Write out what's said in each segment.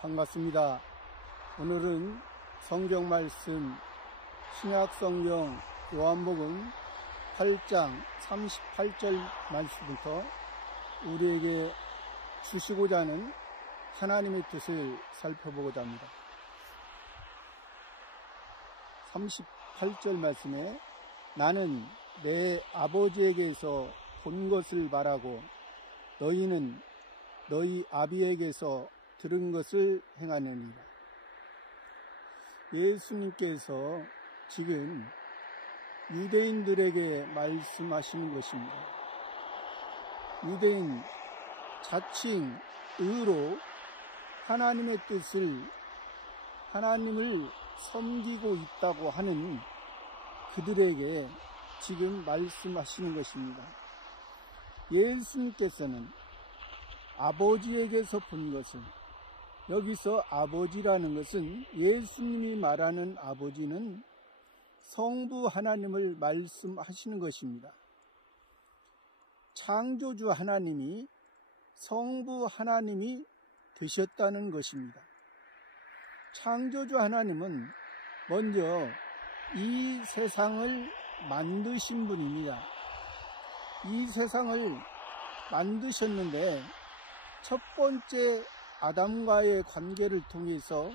반갑습니다. 오늘은 성경 말씀 신약성경 요한복음 8장 38절 말씀부터 우리에게 주시고자 하는 하나님의 뜻을 살펴보고자 합니다. 38절 말씀에 나는 내 아버지에게서 본 것을 말하고 너희는 너희 아비에게서 들은 것을 행하느니라. 예수님께서 지금 유대인들에게 말씀하시는 것입니다. 유대인 자칭 의로 하나님의 뜻을, 하나님을 섬기고 있다고 하는 그들에게 지금 말씀하시는 것입니다. 예수님께서는 아버지에게서 본 것은, 여기서 아버지라는 것은, 예수님이 말하는 아버지는 성부 하나님을 말씀하시는 것입니다. 창조주 하나님이 성부 하나님이 되셨다는 것입니다. 창조주 하나님은 먼저 이 세상을 만드신 분입니다. 이 세상을 만드셨는데 첫 번째 아담과의 관계를 통해서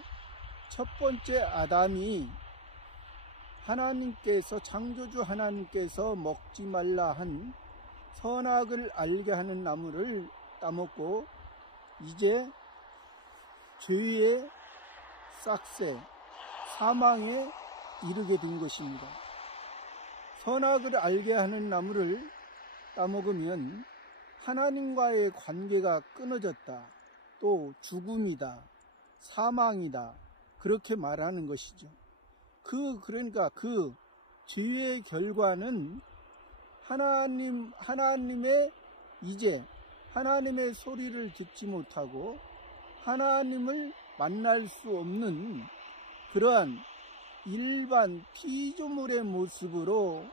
첫 번째 아담이 하나님께서, 창조주 하나님께서 먹지 말라 한 선악을 알게 하는 나무를 따먹고 이제 죄의 싹새, 사망에 이르게 된 것입니다. 선악을 알게 하는 나무를 따먹으면 하나님과의 관계가 끊어졌다, 또 죽음이다, 사망이다, 그렇게 말하는 것이죠. 그러니까 그 죄의 결과는 하나님의 소리를 듣지 못하고 하나님을 만날 수 없는 그러한 일반 피조물의 모습으로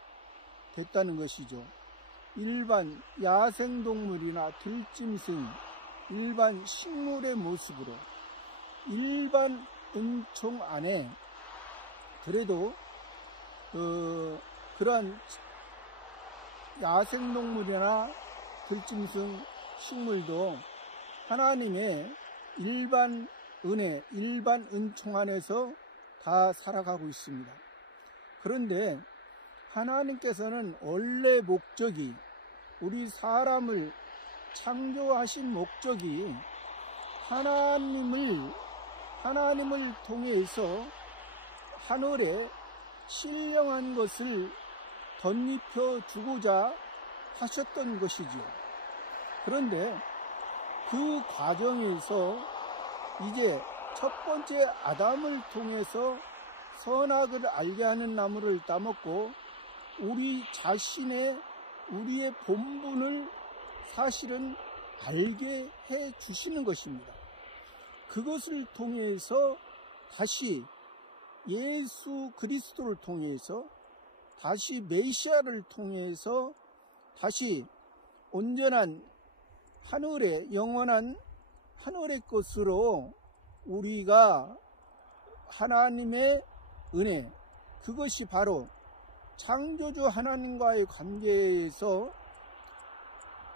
됐다는 것이죠. 일반 야생동물이나 들짐승, 일반 식물의 모습으로, 일반 은총 안에 그래도 그러한 야생동물이나 들짐승, 식물도 하나님의 일반 은혜, 일반 은총 안에서 다 살아가고 있습니다. 그런데 하나님께서는 원래 목적이, 우리 사람을 창조하신 목적이 하나님을 통해서 하늘에 신령한 것을 덧입혀 주고자 하셨던 것이지요. 그런데 그 과정에서 이제 첫 번째 아담을 통해서 선악을 알게 하는 나무를 따먹고 우리 자신의, 우리의 본분을 사실은 알게 해 주시는 것입니다. 그것을 통해서 다시 예수 그리스도를 통해서, 다시 메시아를 통해서 다시 온전한 하늘의, 영원한 하늘의 것으로 우리가 하나님의 은혜, 그것이 바로 창조주 하나님과의 관계에서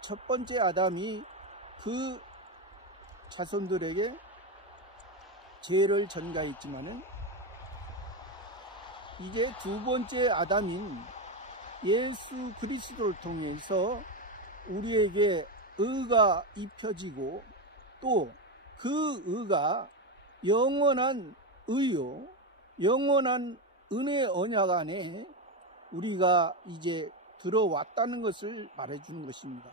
첫 번째 아담이 그 자손들에게 죄를 전가했지만은 이제 두 번째 아담인 예수 그리스도를 통해서 우리에게 의가 입혀지고 또 그 의가 영원한 의요, 영원한 은혜 언약 안에 우리가 이제 들어왔다는 것을 말해주는 것입니다.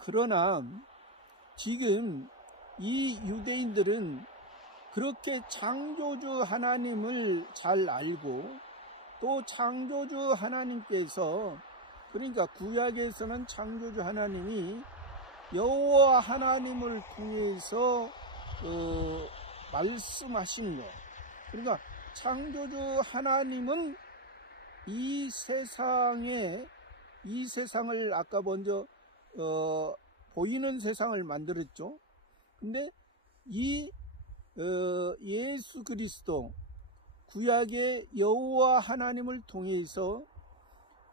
그러나 지금 이 유대인들은 그렇게 창조주 하나님을 잘 알고 또 창조주 하나님께서, 그러니까 구약에서는 창조주 하나님이 여호와 하나님을 통해서 말씀하시는 것, 그러니까 창조주 하나님은 이 세상을 아까 먼저 보이는 세상을 만들었죠. 근데 이 예수 그리스도 구약의 여호와 하나님을 통해서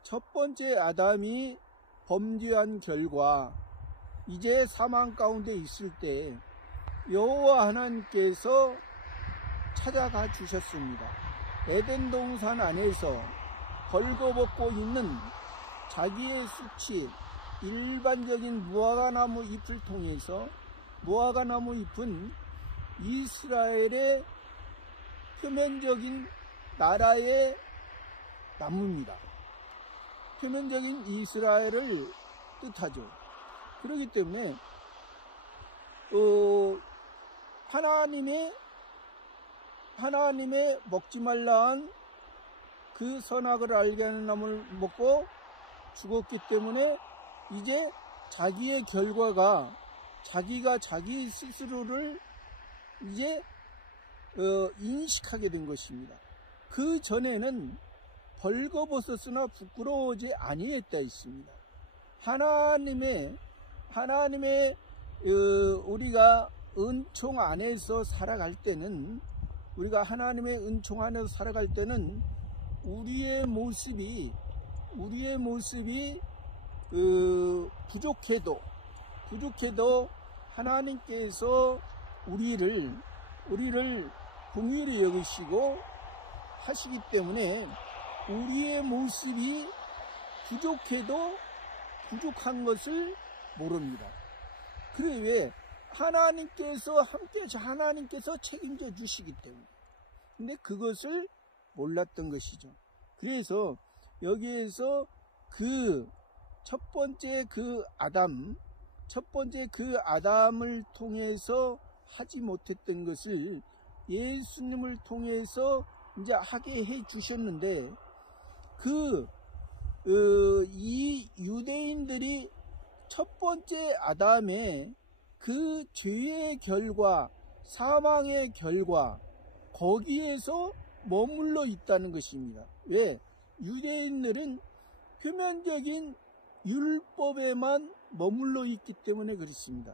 첫 번째 아담이 범죄한 결과 이제 사망 가운데 있을 때 여호와 하나님께서 찾아가 주셨습니다. 에덴 동산 안에서 벌거벗고 있는 자기의 수치, 일반적인 무화과나무 잎을 통해서 무화과나무 잎은 이스라엘의 표면적인 나라의 나무입니다. 표면적인 이스라엘을 뜻하죠. 그렇기 때문에 하나님의 먹지 말라 한 그 선악을 알게 하는 나무를 먹고 죽었기 때문에 이제 자기의 결과가 자기가 자기 스스로를 이제 인식하게 된 것입니다. 그 전에는 벌거벗었으나 부끄러워하지 아니했다 했습니다. 하나님의 우리가 은총 안에서 살아갈 때는 우리의 모습이 부족해도 하나님께서 우리를 긍휼히 여기시고 하시기 때문에 우리의 모습이 부족해도 부족한 것을 모릅니다. 그래 왜? 하나님께서 책임져 주시기 때문에. 근데 그것을 몰랐던 것이죠. 그래서 여기에서 그 첫 번째 그 아담을 통해서 하지 못했던 것을 예수님을 통해서 이제 하게 해 주셨는데 이 유대인들이 첫 번째 아담의 그 죄의 결과, 사망의 결과, 거기에서 머물러 있다는 것입니다. 왜? 유대인들은 표면적인 율법에만 머물러 있기 때문에 그렇습니다.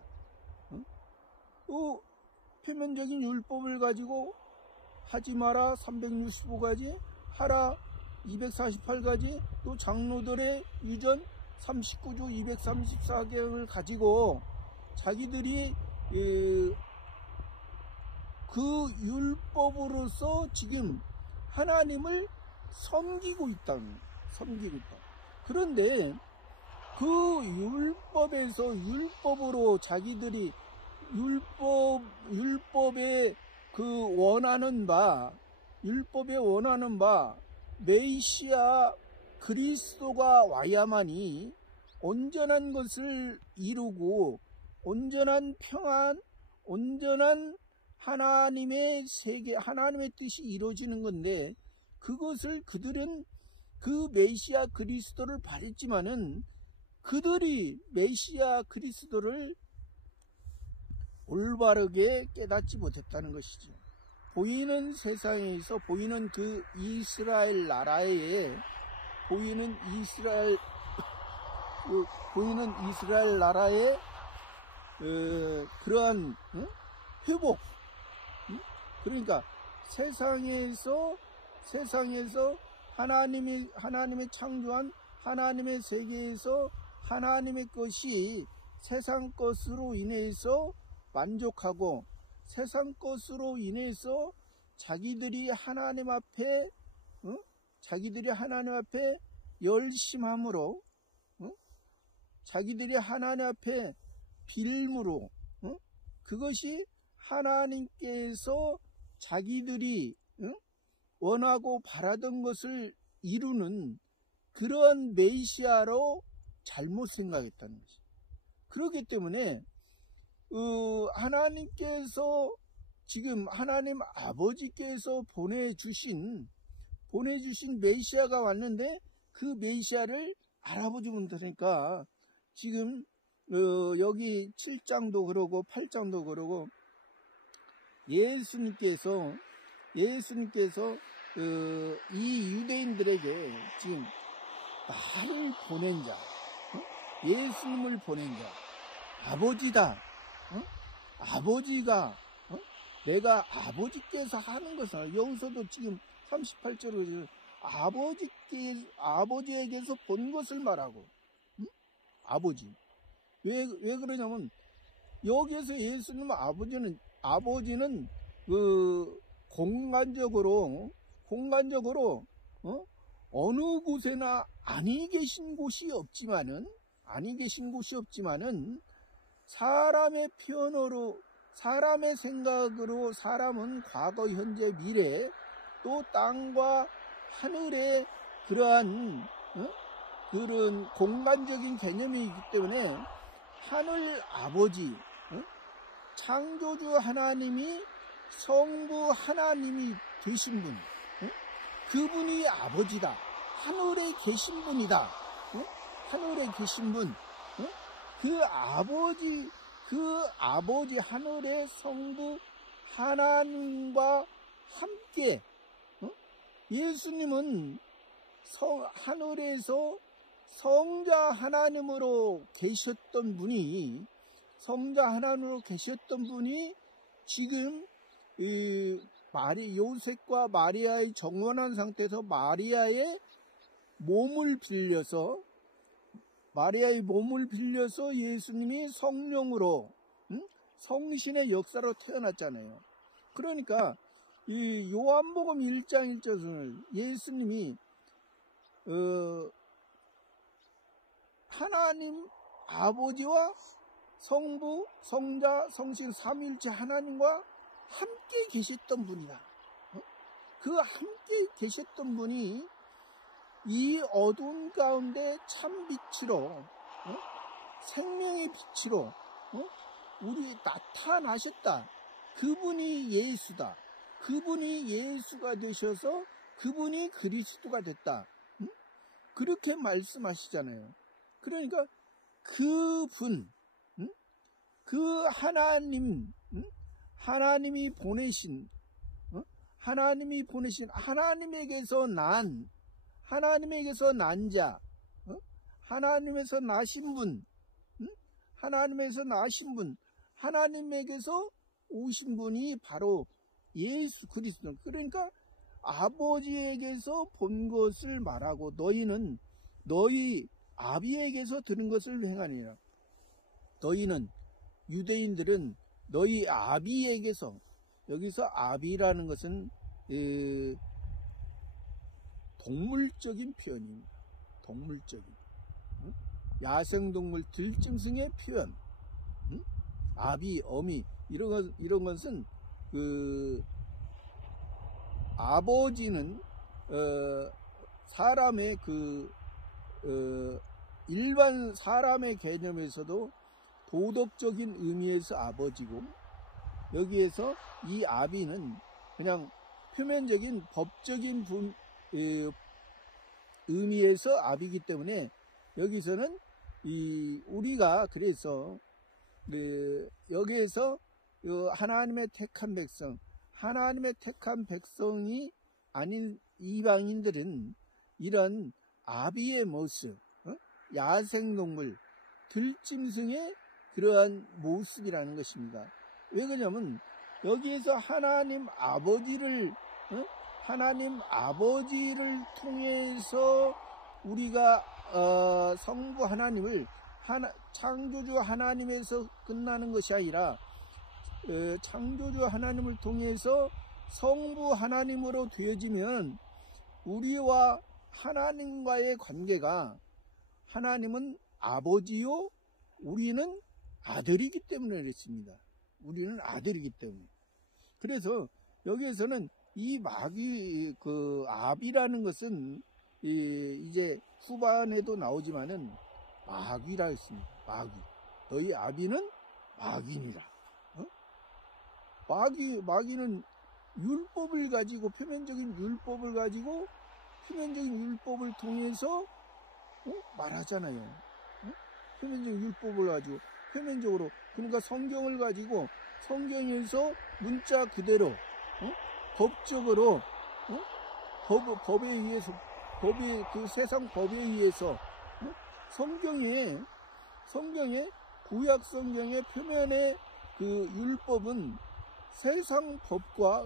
표면적인 율법을 가지고 하지 마라 365가지, 하라 248가지, 또 장로들의 유전 39조 234개를 가지고 자기들이 그 율법으로서 지금 하나님을 섬기고 있다. 그런데 그 율법으로 자기들이 율법에 율법에 원하는 바 메시아 그리스도가 와야만이 온전한 것을 이루고 온전한 평안, 온전한 하나님의 세계, 하나님의 뜻이 이루어지는 건데, 그것을 그들은 그 메시아 그리스도를 바랬지만은 그들이 메시아 그리스도를 올바르게 깨닫지 못했다는 것이죠. 보이는 세상에서 보이는 그 이스라엘 나라에 보이는 이스라엘 나라의 그러한 회복, 그러니까 세상에서 하나님의 창조한 하나님의 세계에서 하나님의 것이 세상 것으로 인해서 만족하고 세상 것으로 인해서 자기들이 하나님 앞에 열심함으로 자기들이 하나님 앞에 빌므로 그것이 하나님께서 자기들이 원하고 바라던 것을 이루는 그런 메시아로 잘못 생각했다는 것이. 그렇기 때문에 하나님께서 지금 하나님 아버지께서 보내주신 메시아가 왔는데 그 메시아를 알아보지 못하니까 지금 여기 7장도 그러고 8장도 그러고 예수님께서 이 유대인들에게 지금 나를 보낸 자, 예수님을 보낸 자, 아버지다. 아버지가 내가 아버지께서 하는 것을 여기서도 지금 38절로 아버지에게서 본 것을 말하고 아버지 왜 그러냐면 여기에서 예수님 아버지는 그 공간적으로 어느 곳에나 아니 계신 곳이 없지만은 사람의 표현으로 사람의 생각으로 사람은 과거, 현재, 미래 또 땅과 하늘의 그러한 그런 공간적인 개념이 있기 때문에 하늘 아버지 창조주 하나님이 성부 하나님이 되신 분 그분이 아버지다. 하늘에 계신 분이다. 하늘에 계신 분 그 아버지 하늘의 성부 하나님과 함께 예수님은 하늘에서 성자 하나님으로 계셨던 분이 지금 요셉과 마리아의 정원한 상태에서 마리아의 몸을 빌려서 예수님이 성령으로 성신의 역사로 태어났잖아요. 그러니까 이 요한복음 1장 1절을 예수님이 하나님 아버지와 성부, 성자, 성신 삼위일체 하나님과 함께 계셨던 분이다. 그 함께 계셨던 분이 이 어두운 가운데 참 빛으로 생명의 빛으로 우리 나타나셨다. 그분이 예수다. 그분이 예수가 되셔서 그분이 그리스도가 됐다. 그렇게 말씀하시잖아요. 그러니까 그분, 그 하나님이 보내신 하나님에게서 난 자, 하나님에서 나신 분, 하나님에게서 오신 분이 바로 예수 그리스도. 그러니까 아버지에게서 본 것을 말하고 너희는 너희 아비에게서 들은 것을 행하니라. 너희는 유대인들은 너희 아비에게서, 여기서 아비라는 것은 동물적인 표현입니다. 동물적인 야생동물 들짐승의 표현. 아비, 어미 이런 것은 아버지는 사람의 일반 사람의 개념에서도 도덕적인 의미에서 아버지고, 여기에서 이 아비는 그냥 표면적인 법적인 의미에서 아비이기 때문에 여기서는 우리가 그래서 여기에서 하나님의 택한 백성이 아닌 이방인들은 이런 아비의 모습, 야생동물, 들짐승의 그러한 모습이라는 것입니다. 왜 그러냐면 여기에서 하나님 아버지를 통해서 우리가 성부 하나님을 창조주 하나님에서 끝나는 것이 아니라 창조주 하나님을 통해서 성부 하나님으로 되어지면 우리와 하나님과의 관계가, 하나님은 아버지요 우리는 아들이기 때문에 그렇습니다. 우리는 아들이기 때문에. 그래서 여기에서는 이 아비라는 것은 이제 후반에도 나오지만은 마귀라 했습니다. 너희 아비는 마귀니라. 마귀는 율법을 가지고, 표면적인 율법을 통해서 말하잖아요. 표면적인 율법을 가지고 표면적으로, 그러니까 성경을 가지고 성경에서 문자 그대로 법적으로 법에 의해서, 그 세상 법에 의해서 성경에 구약 성경의 표면의 그 율법은 세상 법과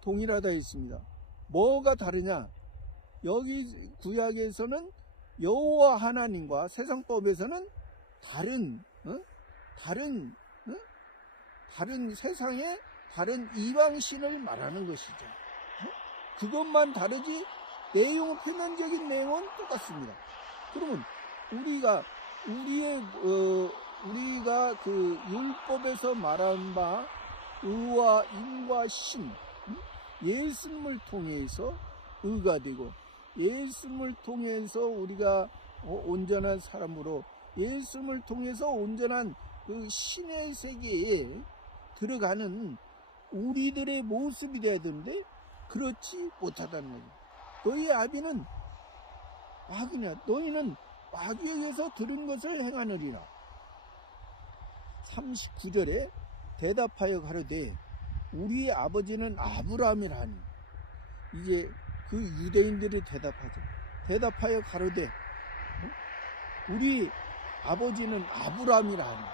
동일하다 했습니다. 뭐가 다르냐? 여기 구약에서는 여호와 하나님과 세상법에서는 다른 세상의 다른 이방신을 말하는 것이죠. 그것만 다르지 표면적인 내용은 똑같습니다. 그러면 우리가 그 율법에서 말한 바 의와 인과 신, 예수님을 통해서 의가 되고, 예수님을 통해서 우리가 온전한 사람으로, 예수님을 통해서 온전한 그 신의 세계에 들어가는 우리들의 모습이 되어야 되는데 그렇지 못하다는 거예요. 너희 아비는 마귀냐? 너희는 마귀에게서 들은 것을 행하느니라. 39절에 대답하여 가로되 우리 아버지는 아브라함이라 하니. 이제 그 유대인들이 대답하여 가로되 우리 아버지는 아브라함이라 하니.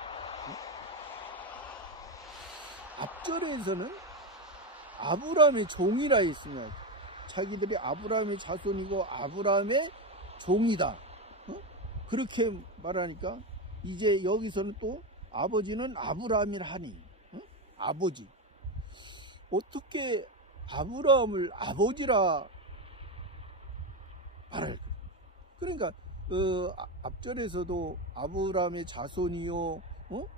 앞절에서는 아브라함의 종이라 했습니다. 자기들이 아브라함의 자손이고 아브라함의 종이다. 그렇게 말하니까 이제 여기서는 또 아버지는 아브라함이라 하니. 아버지. 어떻게 아브라함을 아버지라 말할까? 그러니까 앞절에서도 아브라함의 자손이요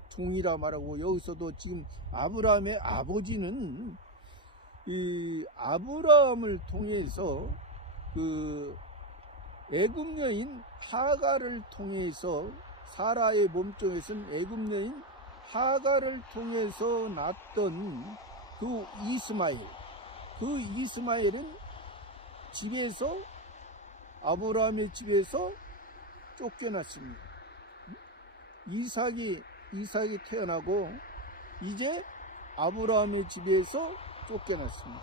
종이라 말하고, 여기서도 지금 아브라함의 아버지는 이 아브라함을 통해서 그 애굽 여인 하갈을 통해서, 사라의 몸종에서는 애굽 여인 하갈을 통해서 낳았던 그 이스마엘은 집에서, 아브라함의 집에서 쫓겨났습니다. 이삭이 태어나고 이제 아브라함의 집에서 쫓겨났습니다.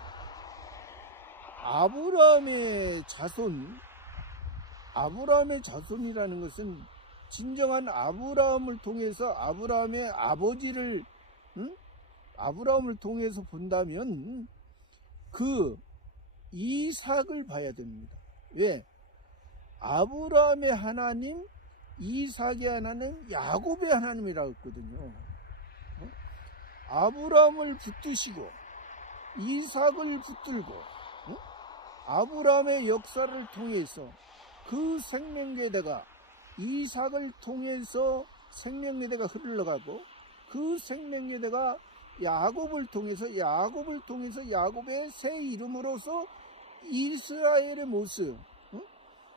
아브라함의 자손이라는 것은 진정한 아브라함을 통해서 아브라함의 아버지를 아브라함을 통해서 본다면 그 이삭을 봐야 됩니다. 왜? 아브라함의 하나님, 이삭의 하나님, 야곱의 하나님이라고 했거든요. 아브라함을 붙드시고 이삭을 붙들고 아브라함의 역사를 통해서 그 생명계대가 이삭을 통해서 생명계대가 흘러가고, 그 생명계대가 야곱을 통해서 야곱의 새 이름으로서 이스라엘의 모습,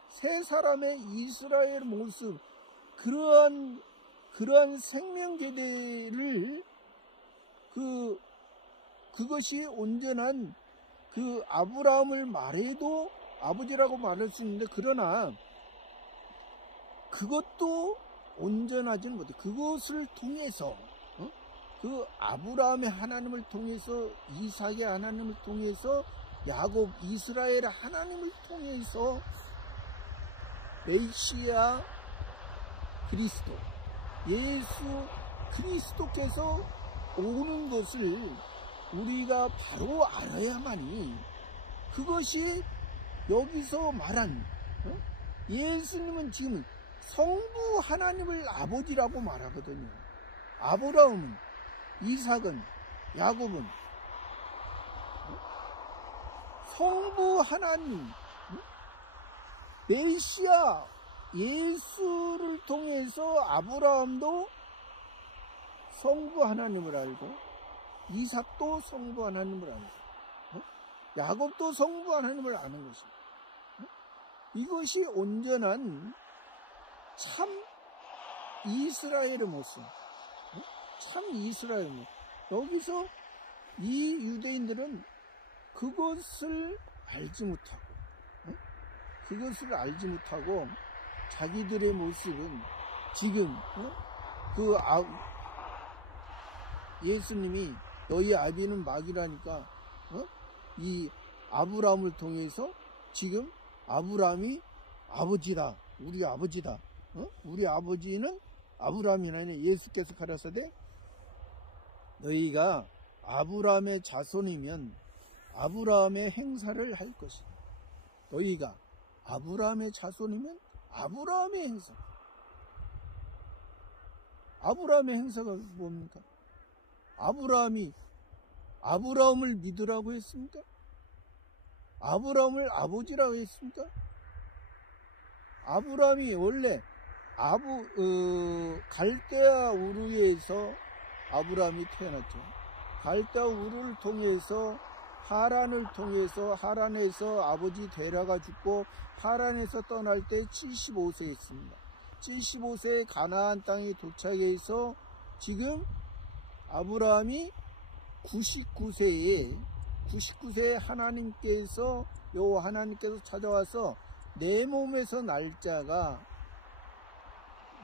새 사람의 이스라엘 모습, 그러한 생명계대를 그것이 온전한 그 아브라함을 말해도 아버지라고 말할 수 있는데, 그러나 그것도 온전하지는 못해. 그것을 통해서 그 아브라함의 하나님을 통해서, 이삭의 하나님을 통해서, 야곱 이스라엘의 하나님을 통해서 메시아 그리스도, 예수 그리스도께서 오는 것을 우리가 바로 알아야만이, 그것이 여기서 말한 예수님은 지금 성부 하나님을 아버지라고 말하거든요. 아브라함은, 이삭은, 야곱은 성부 하나님, 메시아 예수를 통해서 아브라함도 성부 하나님을 알고, 이삭도 성부 하나님을 알고, 야곱도 성부 하나님을 아는 것입니다. 이것이 온전한 참 이스라엘의 모습, 참 이스라엘의 모습. 여기서 이 유대인들은 그것을 알지 못하고 자기들의 모습은 지금 예수님이 너희 아비는 마귀라니까 이 아브라함을 통해서 지금 아브라함이 아버지다, 우리 아버지다. 우리 아버지는 아브라함이라니. 예수께서 가라사대 너희가 아브라함의 자손이면 아브라함의 행사를 할 것이다. 너희가 아브라함의 자손이면 아브라함의 행사. 아브라함의 행사가 뭡니까? 아브라함이 아브라함을 믿으라고 했습니까? 아브라함을 아버지라고 했습니까? 아브라함이 원래 갈대아 우르에서 아브라함이 태어났죠. 갈대아 우르를 통해서 하란을 통해서 하란에서 아버지 데라가 죽고 하란에서 떠날 때 75세였습니다. 75세에 가나안 땅에 도착해서 지금 아브라함이 99세에 하나님께서 찾아와서 내 몸에서 날짜가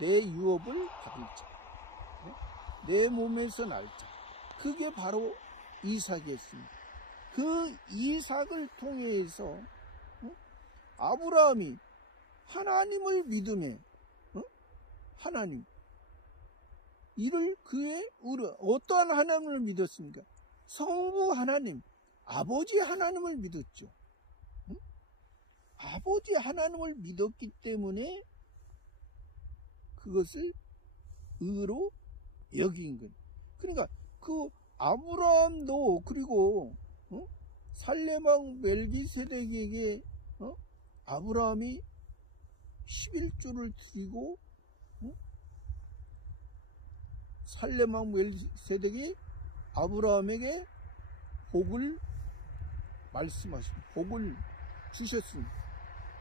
내 유업을 받을 자, 내 몸에서 날짜, 그게 바로 이삭이었습니다. 그 이삭을 통해서 아브라함이 하나님을 믿음에 하나님 이를 어떠한 하나님을 믿었습니까? 성부 하나님, 아버지 하나님을 믿었죠. 아버지 하나님을 믿었기 때문에 그것을 의로 여긴 것. 그러니까 그 아브라함도 그리고 살레망 멜기세덱에게 아브라함이 11조를 드리고 살레망 멜기세덱이 아브라함에게 복을 말씀하십니다. 복을 주셨습니다.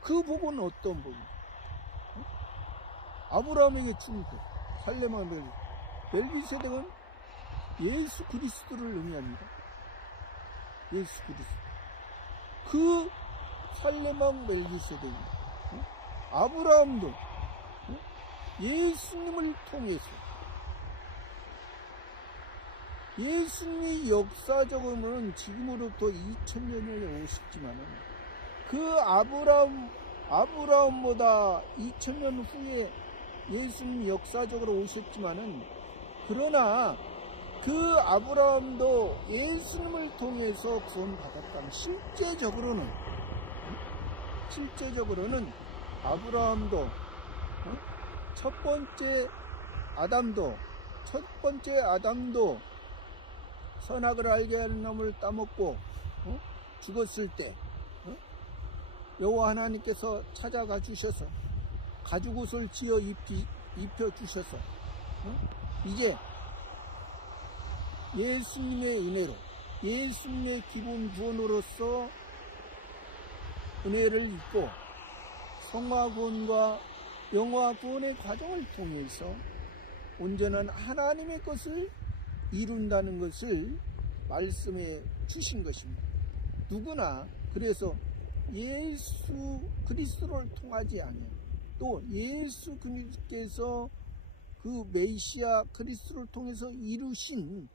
그 복은 어떤 복입니까? 아브라함에게 준 복, 살레망 멜기세덱은 예수 그리스도를 의미합니다. 예수 그리스도. 그 살레망 멜기세덱이 아브라함도 예수님을 통해서 예수님이 역사적으로는 지금으로부터 2000년에 오셨지만은 그 아브라함보다 2000년 후에 예수님 역사적으로 오셨지만은 그러나 그 아브라함도 예수님을 통해서 구원받았다는 실제적으로는 아브라함도 첫 번째 아담도 선악을 알게 하는 나무를 따먹고 죽었을 때 여호와 하나님께서 찾아가 주셔서 가죽옷을 지어 입혀 주셔서 이제 예수님의 은혜로 예수님의 기본 구원으로서 은혜를 입고 성화 구원과 영화 구원의 과정을 통해서 온전한 하나님의 것을 이룬다는 것을 말씀해 주신 것입니다. 누구나 그래서 예수 그리스도를 통하지 않아요. 또 예수 그리스도께서 그 메시아 그리스도를 통해서 이루신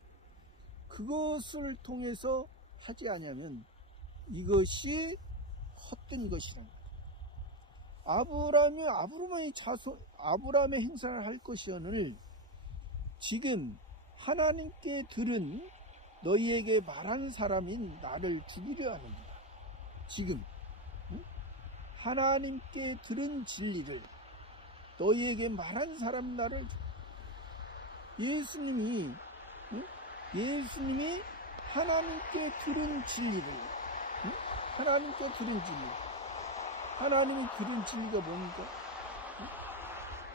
그것을 통해서 하지 않으면 이것이 헛된 것이다. 아브라함의 행사를 할 것이오늘 지금 하나님께 들은 너희에게 말한 사람인 나를 죽이려 하는다. 지금 하나님께 들은 진리를 너희에게 말한 사람 나를 예수님이 하나님께 들은 진리를 하나님께 들은 진리 하나님이 들은 진리가 뭡니까?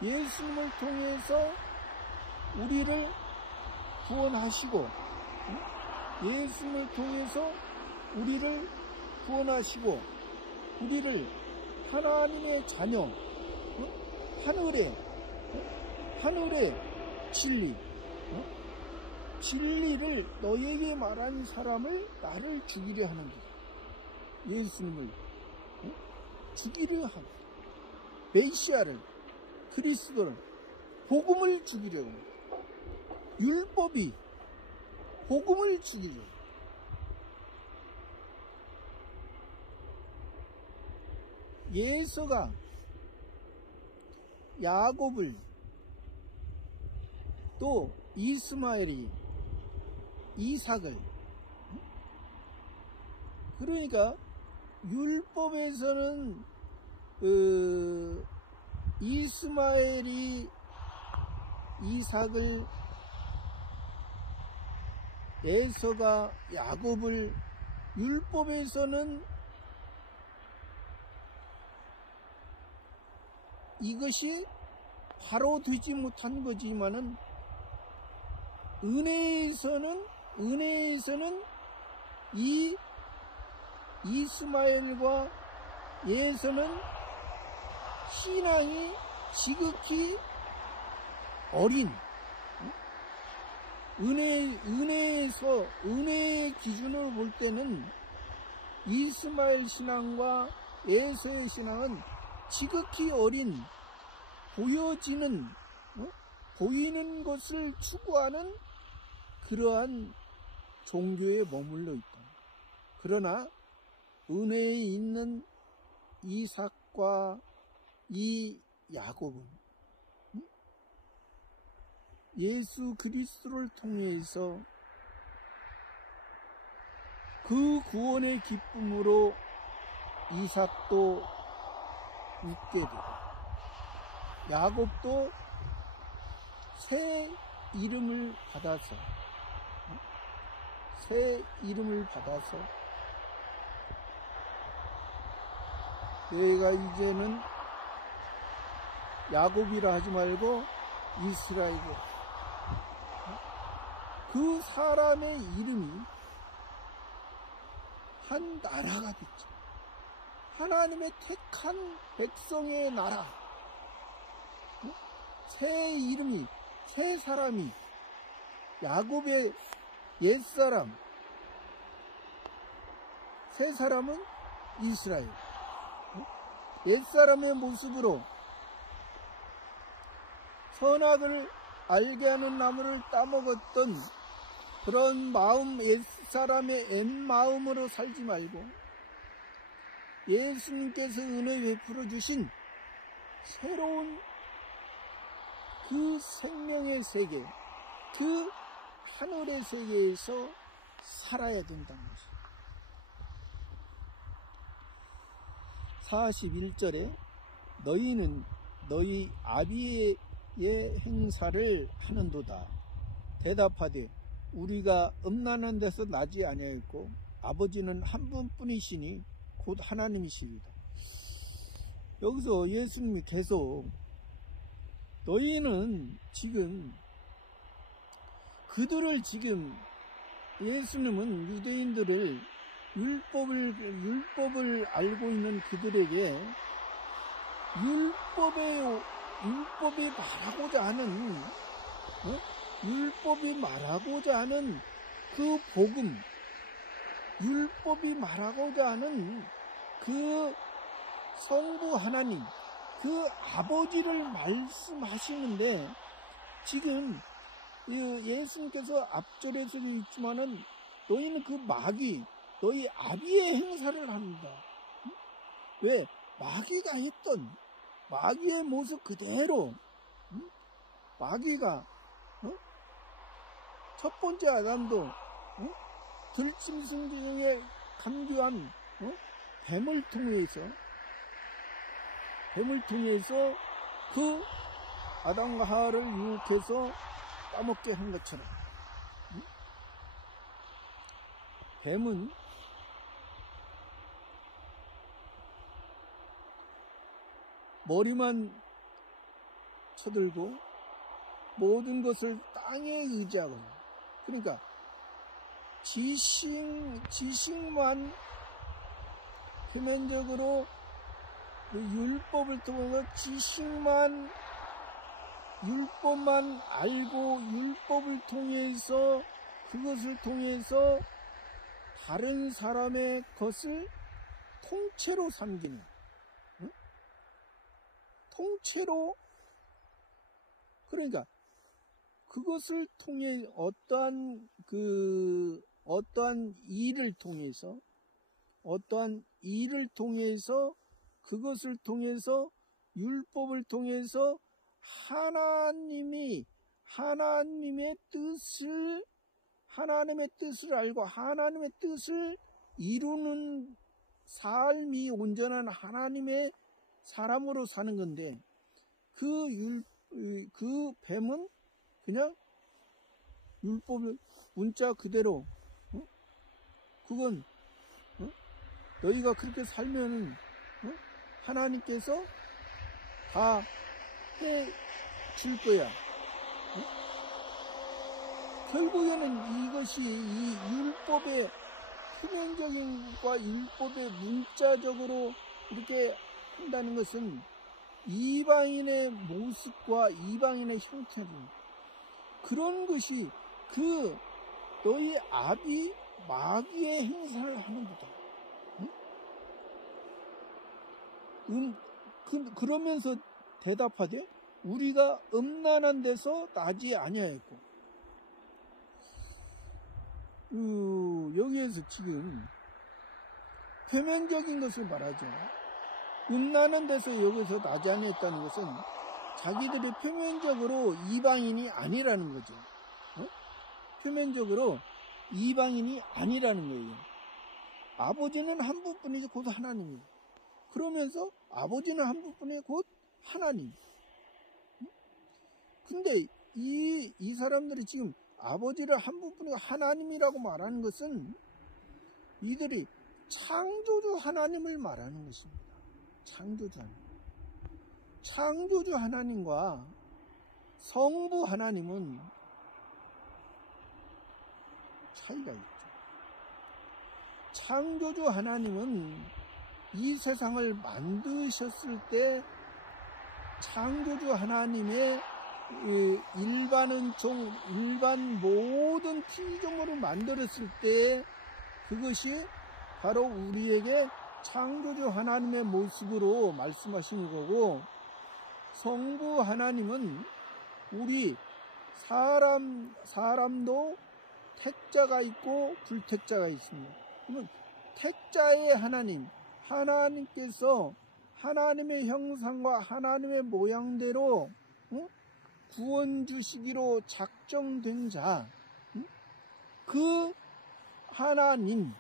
예수님을 통해서 우리를 구원하시고 예수님을 통해서 우리를 구원하시고 우리를 하나님의 자녀 하늘의 진리를 너에게 말한 사람을 나를 죽이려 하는 거다. 예수님을 죽이려 하는 메시아를 그리스도를 복음을 죽이려 합니다. 율법이 복음을 죽이려 예서가 야곱을, 또 이스마엘이 이삭을, 그러니까 율법에서는 이스마엘이 이삭을, 에서가 야곱을, 율법에서는 이것이 바로 되지 못한 거지만은 은혜에서는 이 이스마엘과 에서는 신앙이 지극히 어린, 은혜의 기준으로 볼 때는 이스마엘 신앙과 에서의 신앙은 지극히 어린, 보이는 것을 추구하는 그러한 종교에 머물러 있다. 그러나 은혜에 있는 이삭과 이 야곱은 예수 그리스도를 통해서 그 구원의 기쁨으로 이삭도 웃게 되고 야곱도 새 이름을 받아서 내가 이제는 야곱이라 하지 말고 이스라엘이라, 그 사람의 이름이 한 나라가 됐죠. 하나님의 택한 백성의 나라. 새 이름이, 새 사람이, 야곱의 옛사람, 새 사람은 이스라엘. 옛사람의 모습으로 선악을 알게 하는 나무를 따먹었던 그런 마음, 옛사람의 옛마음으로 살지 말고 예수님께서 은혜 베풀어 주신 새로운 그 생명의 세계, 그 하늘의 세계에서 살아야 된다는 것입니다. 41절에 너희는 너희 아비의 행사를 하는도다. 대답하되 우리가 음란한 데서 나지 아니하였고 아버지는 한 분뿐이시니 곧 하나님이시리다. 여기서 예수님이 계속 너희는 지금 그들을 지금 예수님은 유대인들을 율법을 알고 있는 그들에게 율법이 말하고자 하는 그 복음, 율법이 말하고자 하는 그 성부 하나님, 그 아버지를 말씀하시는데 지금 예수님께서 앞절에서도 있지만은 너희는 그 마귀, 너희 아비의 행사를 합니다. 왜? 마귀가 했던 마귀의 모습 그대로, 마귀가 첫 번째 아담도 들짐승 중에 감교한 뱀을 통해서 그 아담과 하와를 유혹해서 따먹게 한 것처럼 뱀은 머리만 쳐들고 모든 것을 땅에 의지하고, 그러니까 지식만 표면적으로 율법을 통해서 율법만 알고 율법을 통해서 그것을 통해서 다른 사람의 것을 통째로 삼기는, 통째로, 그러니까 그것을 통해 어떠한 일을 통해서 그것을 통해서 율법을 통해서 하나님의 뜻을 알고 하나님의 뜻을 이루는 삶이 온전한 하나님의 사람으로 사는 건데, 그 뱀은 그냥 율법의 문자 그대로, 그건 너희가 그렇게 살면은 하나님께서 다 해 줄 거야. 결국에는 이것이 이 율법의 표면적인 것과 율법의 문자적으로 이렇게 한다는 것은 이방인의 모습과 이방인의 형태를, 그런 것이 너희 아비 마귀의 행사를 하는 거다. 그러면서 대답하되 우리가 음란한 데서 나지 아니하였고, 여기에서 지금 표면적인 것을 말하죠. 음란한 데서 여기서 나지 아니했다는 것은 자기들이 표면적으로 이방인이 아니라는 거죠. 표면적으로 이방인이 아니라는 거예요. 아버지는 한 분뿐이지 곧 하나님이에요. 그러면서 아버지는 한 분뿐이지 곧 하나님. 근데 이 사람들이 지금 아버지를 한 분뿐이고 하나님이라고 말하는 것은 이들이 창조주 하나님을 말하는 것입니다. 창조주 하나님. 창조주 하나님과 성부 하나님은 차이가 있죠. 창조주 하나님은 이 세상을 만드셨을 때 창조주 하나님의 일반 모든 피조물을 만들었을 때 그것이 바로 우리에게 창조주 하나님의 모습으로 말씀하시는 거고, 성부 하나님은 우리 사람도 택자가 있고 불택자가 있습니다. 그러면 택자의 하나님께서 하나님의 형상과 하나님의 모양대로 구원 주시기로 작정된 자, 그 하나님은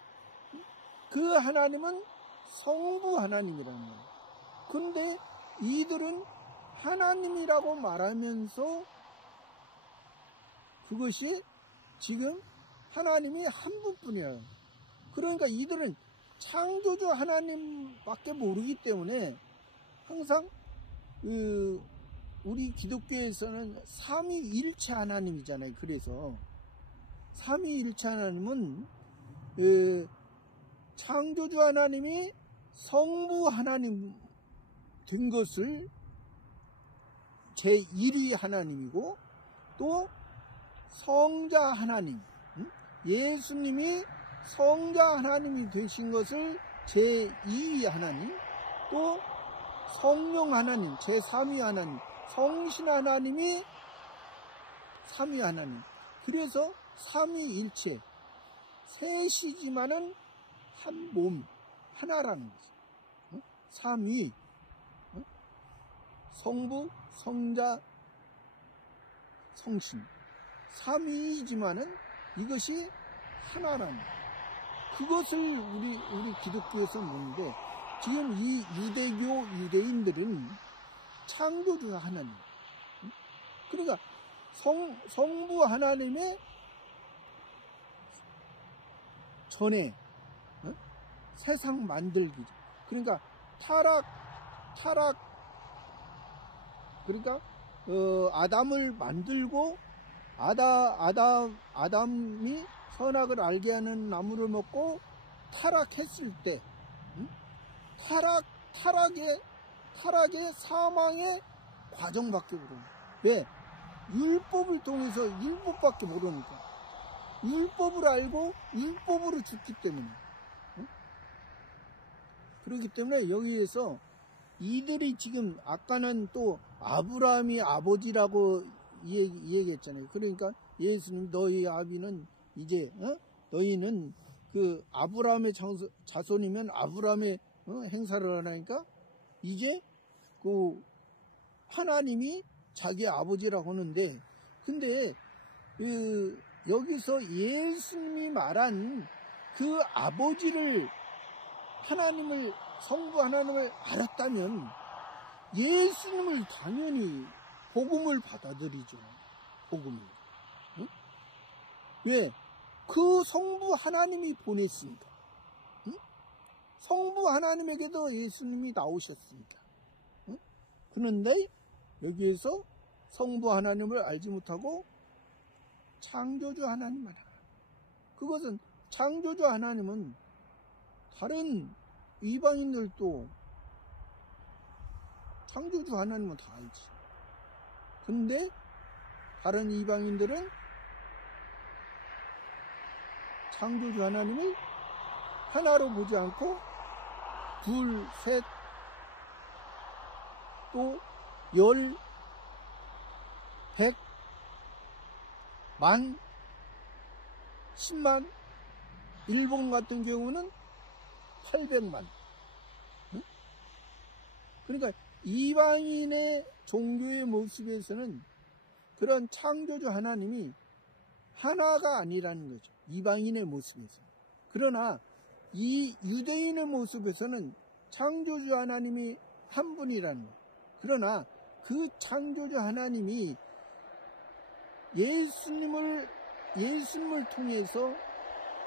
성부 하나님이라는 거예요. 그런데 이들은 하나님이라고 말하면서 그것이 지금 하나님이 한 분뿐이에요. 그러니까 이들은 창조주 하나님밖에 모르기 때문에 항상 우리 기독교에서는 삼위일체 하나님이잖아요. 그래서 삼위일체 하나님은 창조주 하나님이 성부 하나님 된 것을 제1위 하나님이고, 또 성자 하나님, 예수님이 성자 하나님이 되신 것을 제2위 하나님, 또 성령 하나님, 제3위 하나님, 성신 하나님이 3위 하나님. 그래서 삼위일체, 셋이지만은 한 몸, 하나라는 거죠. 삼위, 성부, 성자, 성신. 삼위이지만은 이것이 하나라는 거예요. 그것을 우리 기독교에서 묻는데, 지금 이 유대인들은 창조주 하나님, 그러니까 성부 하나님의 전에 세상 만들기, 그러니까 타락, 그러니까 아담을 만들고 아담이 선악을 알게 하는 나무를 먹고 타락했을 때, 타락의 사망의 과정밖에 모르는. 왜? 율법을 통해서 율법밖에 모르니까. 율법을 알고 율법으로 죽기 때문에. 그렇기 때문에 여기에서 이들이 지금 아까는 또 아브라함이 아버지라고 얘기했잖아요. 그러니까 예수님, 너희 아비는 이제 너희는 그 아브라함의 자손이면 아브라함의 행사를 하니까 이제 그 하나님이 자기 아버지라고 하는데, 근데 여기서 예수님이 말한 그 아버지를, 하나님을, 성부 하나님을 알았다면 예수님을 당연히 복음을 받아들이죠. 복음을. 응? 왜? 그 성부 하나님이 보냈으니까. 응? 성부 하나님에게도 예수님이 나오셨으니까. 응? 그런데 여기에서 성부 하나님을 알지 못하고 창조주 하나님만 알아. 그것은 창조주 하나님은 다른 이방인들도 창조주 하나님은 다 알지. 근데 다른 이방인들은 창조주 하나님을 하나로 보지 않고 둘, 셋, 또 10, 100, 만, 10만, 일본 같은 경우는 800만. 응? 그러니까 이방인의 종교의 모습에서는 그런 창조주 하나님이 하나가 아니라는 거죠. 이방인의 모습에서. 그러나 이 유대인의 모습에서는 창조주 하나님이 한 분이라는 거예요. 그러나 그 창조주 하나님이 예수님을 통해서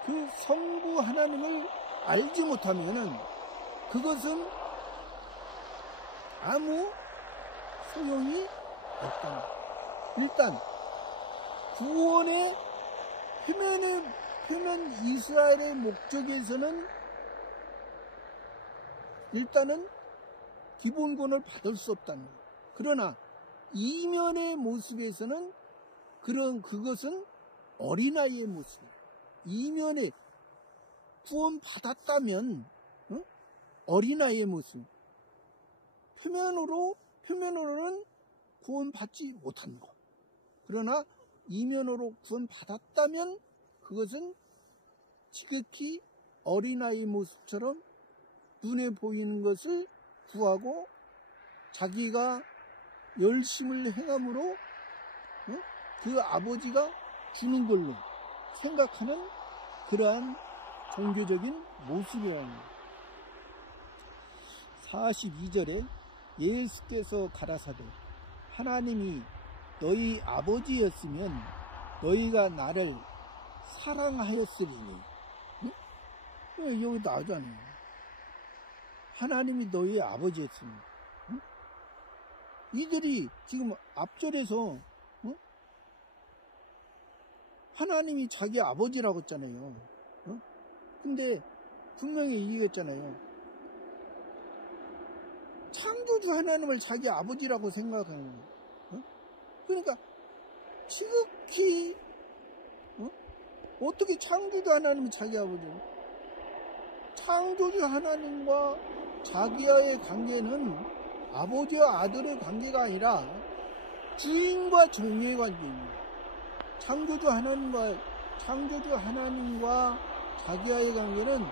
그 성부 하나님을 알지 못하면은 그것은 아무 소용이 없다. 일단 구원의 표면 이스라엘의 목적에서는 일단은 기본권을 받을 수 없다는 거예요. 그러나 이면의 모습에서는 그것은 어린아이의 모습이에요. 이면에 구원 받았다면 어린아이의 모습. 표면으로는 구원 받지 못한 것. 그러나 이면으로 구원 받았다면 그것은 지극히 어린아이의 모습처럼 눈에 보이는 것을 구하고 자기가 열심을 행함으로 그 아버지가 주는 걸로 생각하는 그러한 종교적인 모습이라는 거예요. 42절에 예수께서 가라사대 하나님이 너희 아버지였으면 너희가 나를 사랑하였으리니. 응? 여기 나오잖아요. 하나님이 너희 아버지였으면. 응? 이들이 지금 앞절에서 하나님이 자기 아버지라고 했잖아요. 근데 분명히 얘기했잖아요. 창조주 하나님을 자기 아버지라고 생각하는 거예요. 그러니까 지극히 어떻게 창조주 하나님이 자기 아버지예요? 창조주 하나님과 자기와의 관계는 아버지와 아들의 관계가 아니라 주인과 종의 관계입니다. 창조주 하나님과 자기와의 관계는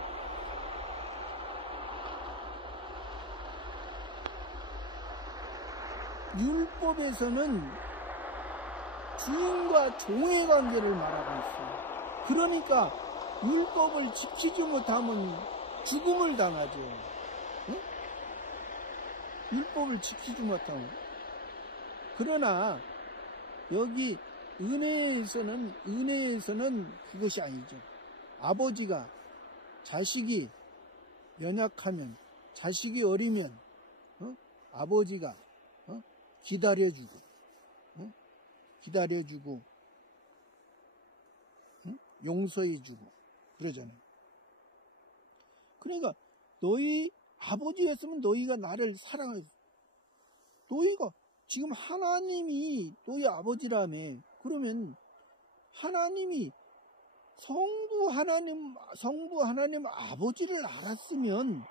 율법에서는 주인과 종의 관계를 말하고 있어요. 그러니까 율법을 지키지 못하면 죽음을 당하죠. 응? 율법을 지키지 못하면. 그러나 여기 은혜에서는 그것이 아니죠. 아버지가 자식이 연약하면, 자식이 어리면 아버지가 기다려주고 용서해주고 그러잖아요. 그러니까 너희 아버지였으면 너희가 나를 사랑해. 너희가 지금 하나님이 너희 아버지라며. 그러면 하나님이 성부 하나님 아버지를 알았으면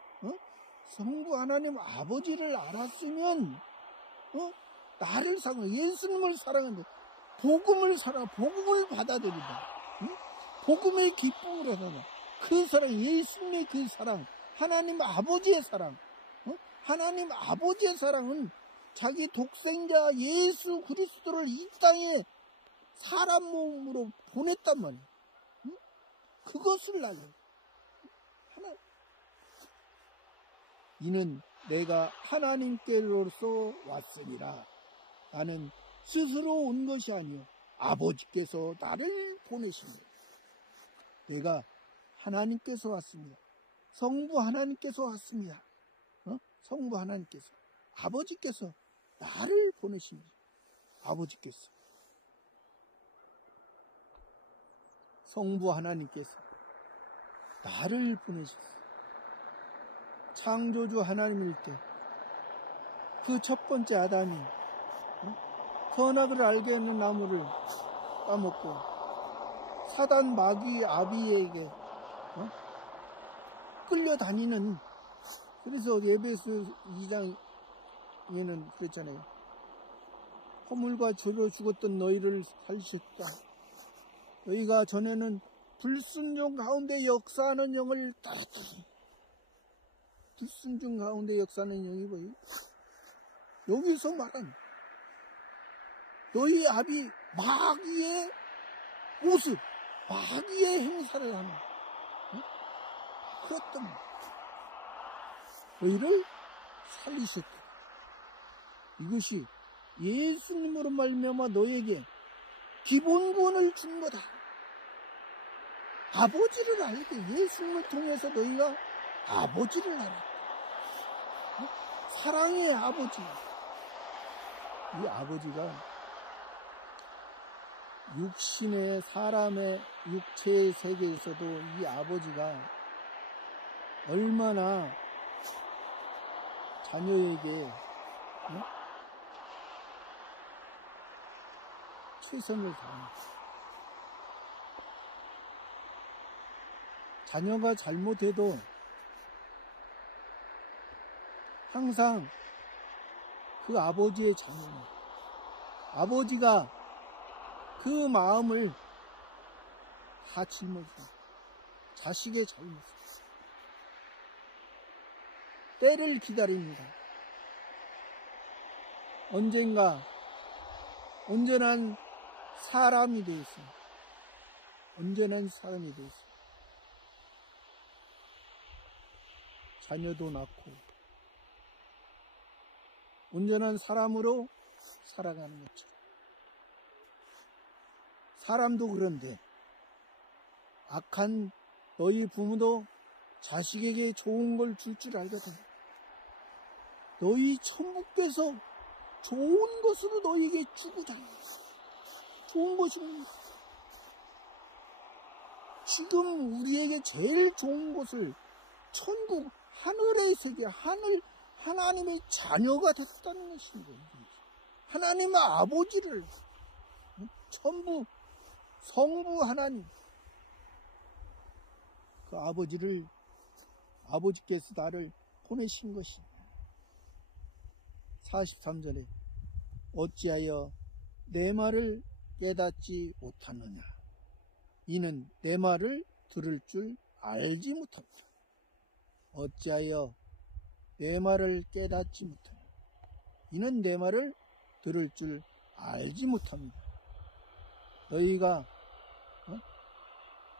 성부 하나님 아버지를 알았으면 나를 사랑해. 예수님을 사랑한다. 복음을 받아들인다. 복음의 기쁨을 하다. 그 사랑, 예수님의 그 사랑, 하나님 아버지의 사랑. 하나님 아버지의 사랑은 자기 독생자 예수 그리스도를 이 땅에 사람 몸으로 보냈단 말이에요. 응? 그것을 알려. 하나. 이는 내가 하나님께로서 왔으니라. 나는 스스로 온 것이 아니요 아버지께서 나를 보내신 거예요. 내가 하나님께서 왔습니다. 성부 하나님께서 왔습니다. 성부 하나님께서, 아버지께서 나를 보내신 거예요. 아버지께서, 성부 하나님께서 나를 보내셨어요. 창조주 하나님일 때 그 첫 번째 아담이 선악을 알게 하는 나무를 따먹고 사단 마귀 아비에게 끌려다니는, 그래서 에베소 2장에는 그랬잖아요. 허물과 죄로 죽었던 너희를 살리셨다. 너희가 전에는 불순종 가운데 역사하는 영을 따랐더니, 불순종 가운데 역사하는 영이 뭐예요? 여기서 말한 너희 아비 마귀의 모습, 마귀의 행사를 하는 그랬던 너희를 살리셨다. 이것이 예수님으로 말미암아 너에게 기본 구원을 준 거다. 아버지를 알게, 예수님을 통해서 너희가 아버지를 알았다. 사랑의 아버지. 이 아버지가 육신의 사람의 육체의 세계에서도 이 아버지가 얼마나 자녀에게 최선을 다합니다. 자녀가 잘못해도 항상 그 아버지의 자녀는, 아버지가 그 마음을 다 짊어집니다. 자식의 잘못을. 때를 기다립니다. 언젠가 온전한 사람이 되었어요. 온전한 사람이 되었어요. 자녀도 낳고 온전한 사람으로 살아가는 것처럼, 사람도 그런데 악한 너희 부모도 자식에게 좋은 걸 줄 줄 알거든. 너희 천부께서 좋은 것으로 너희에게 주고자 합니다. 좋은 것입니다. 지금 우리에게 제일 좋은 것을 천국, 하늘의 세계, 하나님의 자녀가 됐다는 것입니다. 하나님의 아버지를, 천부, 성부 하나님, 그 아버지를, 아버지께서 나를 보내신 것입니다. 43절에 어찌하여 내 말을 깨닫지 못하느냐. 이는 내 말을 들을 줄 알지 못합니다. 어찌하여 내 말을 깨닫지 못하느냐. 이는 내 말을 들을 줄 알지 못합니다. 너희가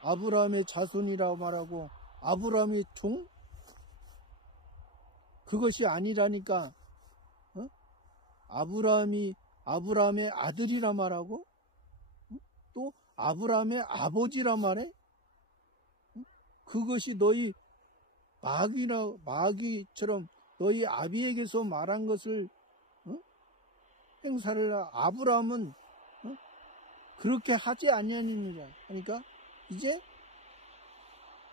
아브라함의 자손이라고 말하고 아브라함의 종? 그것이 아니라니까 아브라함의 아들이라 말하고 또 아브라함의 아버지라 말해? 그것이 너희 마귀처럼 너희 아비에게서 말한 것을 행사를 아브라함은 그렇게 하지 아니하느니라. 그러니까 이제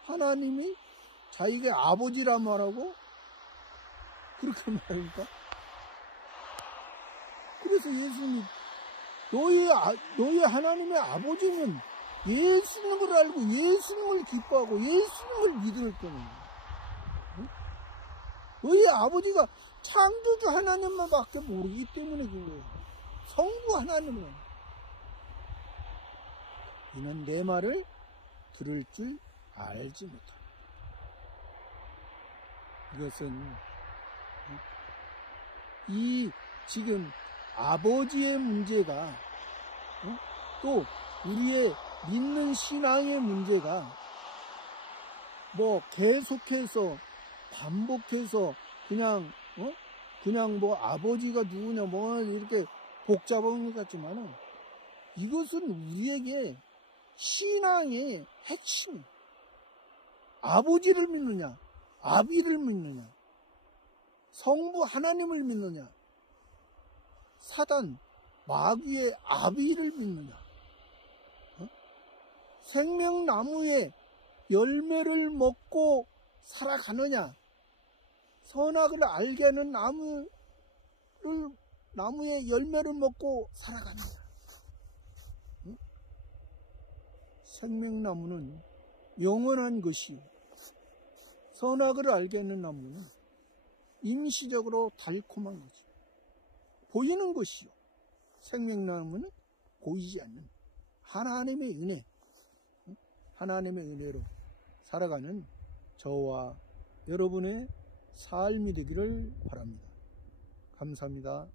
하나님이 자기가 아버지라 말하고 그렇게 말하니까, 그래서 예수님이 너희 하나님의 아버지는 예수님을 알고 예수님을 기뻐하고 예수님을 믿을 거는, 너희 아버지가 창조주 하나님만 밖에 모르기 때문에 그거예요. 성부 하나님은. 이는 내 말을 들을 줄 알지 못합니다. 이것은 이 지금 아버지의 문제가 또 우리의 믿는 신앙의 문제가 뭐 계속해서 반복해서 그냥 뭐 아버지가 누구냐 뭐 이렇게 복잡한 것 같지만은 이것은 우리에게 신앙의 핵심. 아버지를 믿느냐, 아비를 믿느냐, 성부 하나님을 믿느냐, 사단 마귀의 아비를 믿느냐, 생명나무의 열매를 먹고 살아가느냐, 선악을 알게 하는 나무의 열매를 먹고 살아가느냐. 생명나무는 영원한 것이요, 선악을 알게 하는 나무는 임시적으로 달콤한 거죠. 보이는 것이요, 생명나무는 보이지 않는 하나님의 은혜, 하나님의 은혜로 살아가는 저와 여러분의 삶이 되기를 바랍니다. 감사합니다.